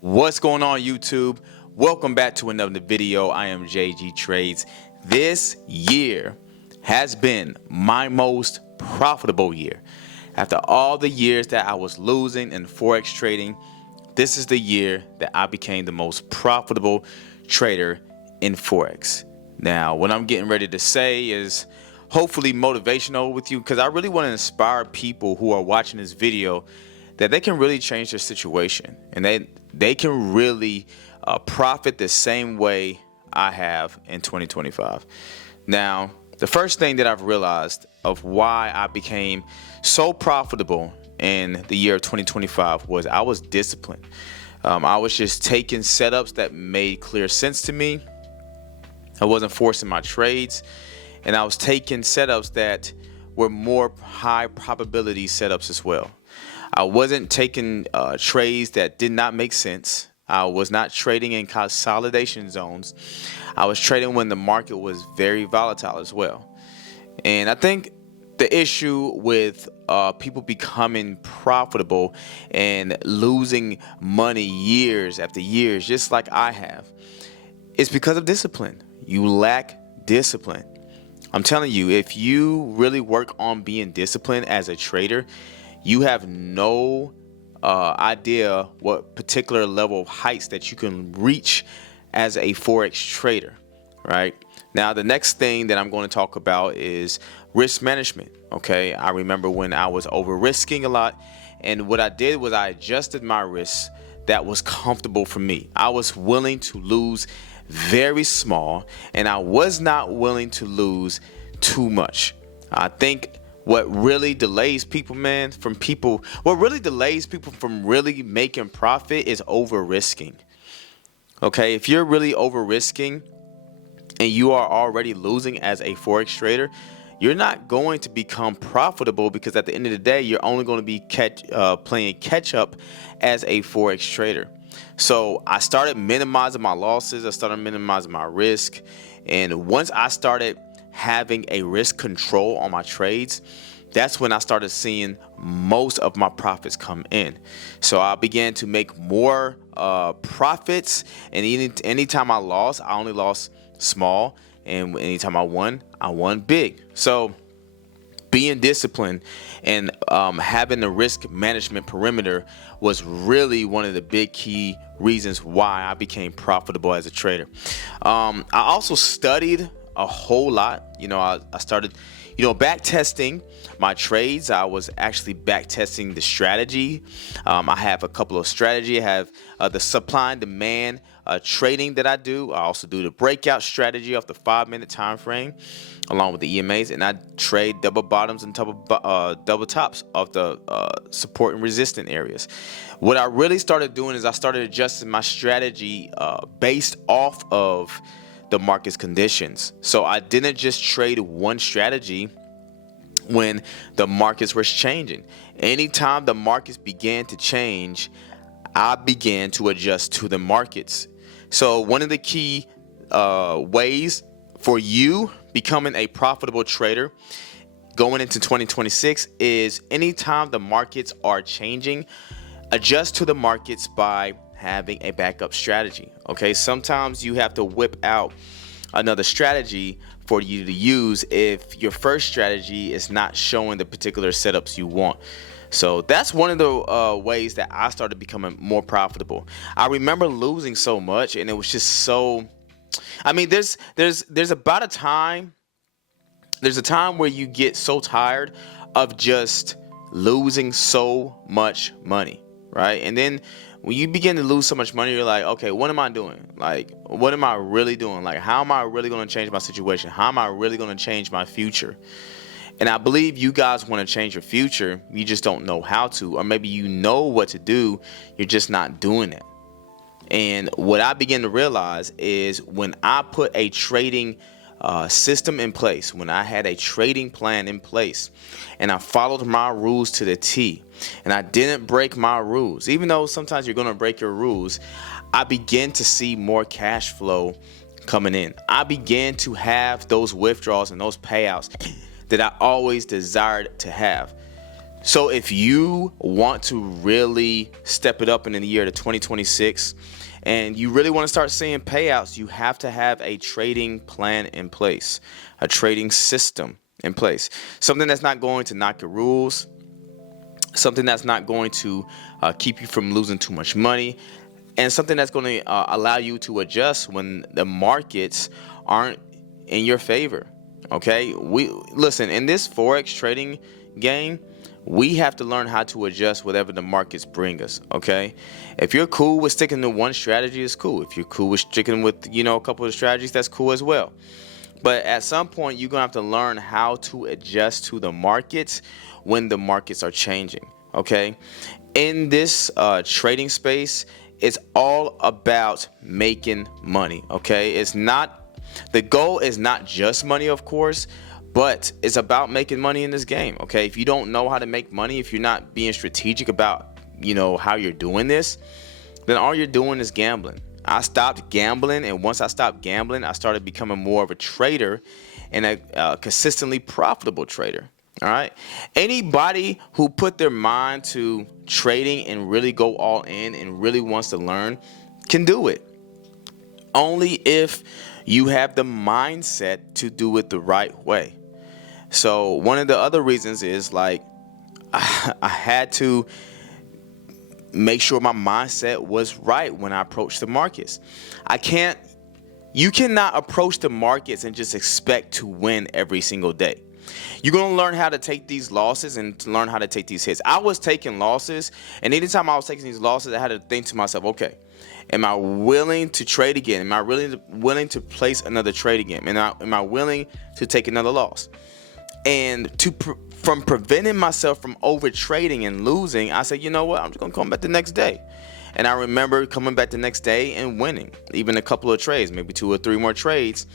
What's going on, YouTube? Welcome back to another video. I am JG Trades. This year has been my most profitable year. After all the years that I was losing in Forex trading, this is the year that I became the most profitable trader in Forex. Now, what I'm getting ready to say is hopefully motivational with you, because I really want to inspire people who are watching this video that they can really change their situation and they can really profit the same way I have in 2025. Now, the first thing that I've realized of why I became so profitable in the year of 2025 was I was disciplined. I was just taking setups that made clear sense to me. I wasn't forcing my trades, and I was taking setups that were more high probability setups as well. I wasn't taking trades that did not make sense. I was not trading in consolidation zones. I was trading when the market was very volatile as well. And I think the issue with people becoming profitable and losing money years after years, just like I have, is because of discipline. You lack discipline. I'm telling you, if you really work on being disciplined as a trader, you have no idea what particular level of heights that you can reach as a Forex trader, right? Now, the next thing that I'm going to talk about is risk management, okay? I remember when I was over risking a lot, and what I did was I adjusted my risk that was comfortable for me. I was willing to lose very small, and I was not willing to lose too much. I think what really delays people, what really delays people from really making profit is over risking. Okay, if you're really over risking and you are already losing as a Forex trader, you're not going to become profitable, because at the end of the day, you're only going to be playing catch up as a Forex trader. So I started minimizing my losses. I started minimizing my risk. And once I started having a risk control on my trades, that's when I started seeing most of my profits come in. So I began to make more profits, and anytime I lost, I only lost small, and anytime I won big. So being disciplined and having the risk management perimeter was really one of the big key reasons why I became profitable as a trader. I also studied a whole lot. I started back testing my trades. I was actually back testing the strategy. I have a couple of strategy. I have the supply and demand trading that I do. I also do the breakout strategy off the 5-minute time frame, along with the EMAs, and I trade double bottoms and double tops of the support and resistance areas. What I really started doing is I started adjusting my strategy based off of the market's conditions. So I didn't just trade one strategy when the markets were changing. Anytime the markets began to change, I began to adjust to the markets. So one of the key ways for you becoming a profitable trader going into 2026 is anytime the markets are changing, adjust to the markets by having a backup strategy. Okay, sometimes you have to whip out another strategy for you to use if your first strategy is not showing the particular setups you want. So that's one of the ways that I started becoming more profitable. I remember losing so much, and it was just so. I mean, there's about a time. There's a time where you get so tired of just losing so much money, right? And then when you begin to lose so much money, you're like, okay, what am I doing? Like, what am I really doing? Like, how am I really going to change my situation? How am I really going to change my future? And I believe you guys want to change your future. You just don't know how to, or maybe you know what to do. You're just not doing it. And what I began to realize is when I put a trading system in place, when I had a trading plan in place, and I followed my rules to the T, and I didn't break my rules, even though sometimes you're going to break your rules, I began to see more cash flow coming in. I began to have those withdrawals and those payouts that I always desired to have. So if you want to really step it up in the year to 2026 and you really want to start seeing payouts, you have to have a trading plan in place, a trading system in place, something that's not going to knock your rules, something that's not going to keep you from losing too much money, and something that's going to allow you to adjust when the markets aren't in your favor. Okay, we listen, in this Forex trading game, we have to learn how to adjust whatever the markets bring us. Okay, if you're cool with sticking to one strategy, it's cool. If you're cool with sticking with, a couple of strategies, that's cool as well. But at some point, you're gonna have to learn how to adjust to the markets when the markets are changing. Okay, in this trading space, it's all about making money. Okay, the goal is not just money, of course, but it's about making money in this game. Okay, if you don't know how to make money, if you're not being strategic about how you're doing this, then all you're doing is gambling. I stopped gambling, and once I stopped gambling, I started becoming more of a trader and a consistently profitable trader. All right, anybody who put their mind to trading and really go all in and really wants to learn can do it, only if you have the mindset to do it the right way. So one of the other reasons is I had to make sure my mindset was right when I approached the markets. You cannot approach the markets and just expect to win every single day. You're going to learn how to take these losses and to learn how to take these hits. I was taking losses, and anytime I was taking these losses, I had to think to myself, okay, am I willing to trade again? Am I really willing to place another trade again? Am I willing to take another loss? And from preventing myself from over trading and losing, I said, you know what? I'm just going to come back the next day. And I remember coming back the next day and winning even a couple of trades, maybe 2 or 3 more trades.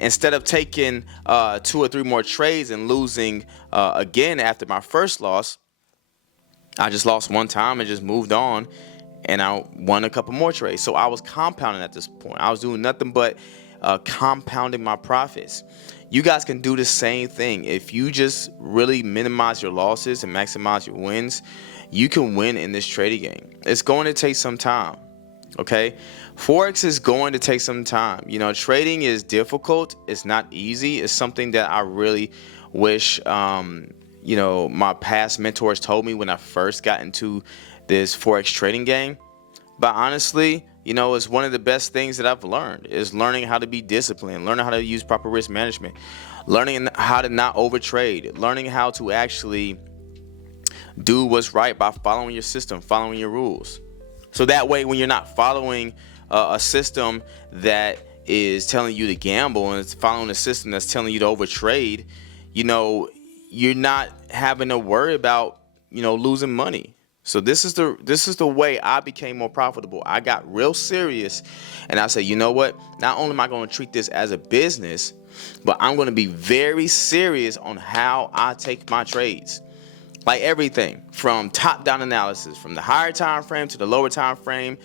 Instead of taking 2 or 3 more trades and losing again after my first loss, I just lost one time and just moved on, and I won a couple more trades. So I was compounding at this point. I was doing nothing but compounding my profits. You guys can do the same thing. If you just really minimize your losses and maximize your wins, you can win in this trading game. It's going to take some time. Okay, Forex is going to take some time. Trading is difficult. It's not easy. It's something that I really wish my past mentors told me when I first got into this Forex trading game. But honestly, it's one of the best things that I've learned is learning how to be disciplined, learning how to use proper risk management, learning how to not overtrade, learning how to actually do what's right by following your system, following your rules. So that way, when you're not following a system that is telling you to gamble and it's following a system that's telling you to overtrade, you're not having to worry about, losing money. So this is the way I became more profitable. I got real serious, and I said, you know what? Not only am I going to treat this as a business, but I'm going to be very serious on how I take my trades. Like everything from top-down analysis, from the higher time frame to the lower time frame,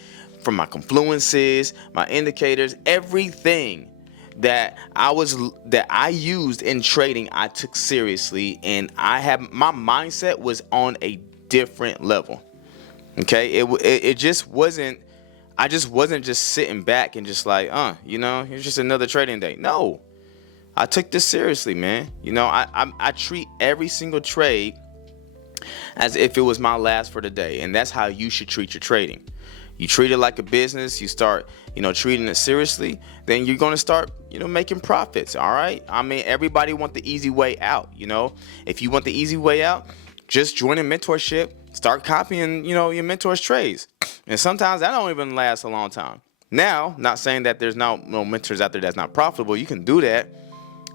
from my confluences, my indicators, everything that I used in trading, I took seriously, and my mindset was on a different level. Okay, it just wasn't. I just wasn't just sitting back and just like, it's just another trading day. No, I took this seriously, man. I treat every single trade as if it was my last for the day, and that's how you should treat your trading. You treat it like a business. You start, treating it seriously. Then you're going to start, making profits. All right. I mean, everybody want the easy way out. If you want the easy way out, just join a mentorship. Start copying, your mentor's trades. And sometimes that don't even last a long time. Now, not saying that there's no mentors out there that's not profitable. You can do that.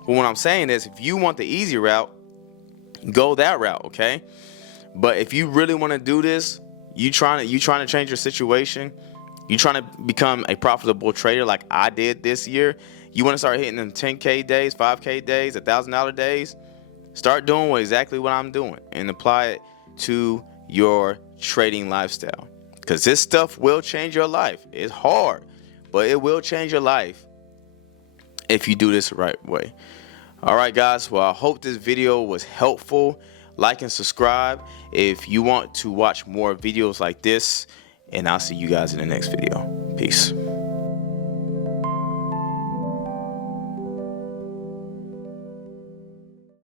But what I'm saying is, if you want the easy route, go that route. Okay. But if you really want to do this, you trying to change your situation, you trying to become a profitable trader like I did this year, you want to start hitting them 10K days, 5K days, $1,000 days, start doing exactly what I'm doing and apply it to your trading lifestyle. Because this stuff will change your life. It's hard, but it will change your life if you do this the right way. All right, guys. Well, I hope this video was helpful. like and subscribe if you want to watch more videos like this, and I'll see you guys in the next video. Peace.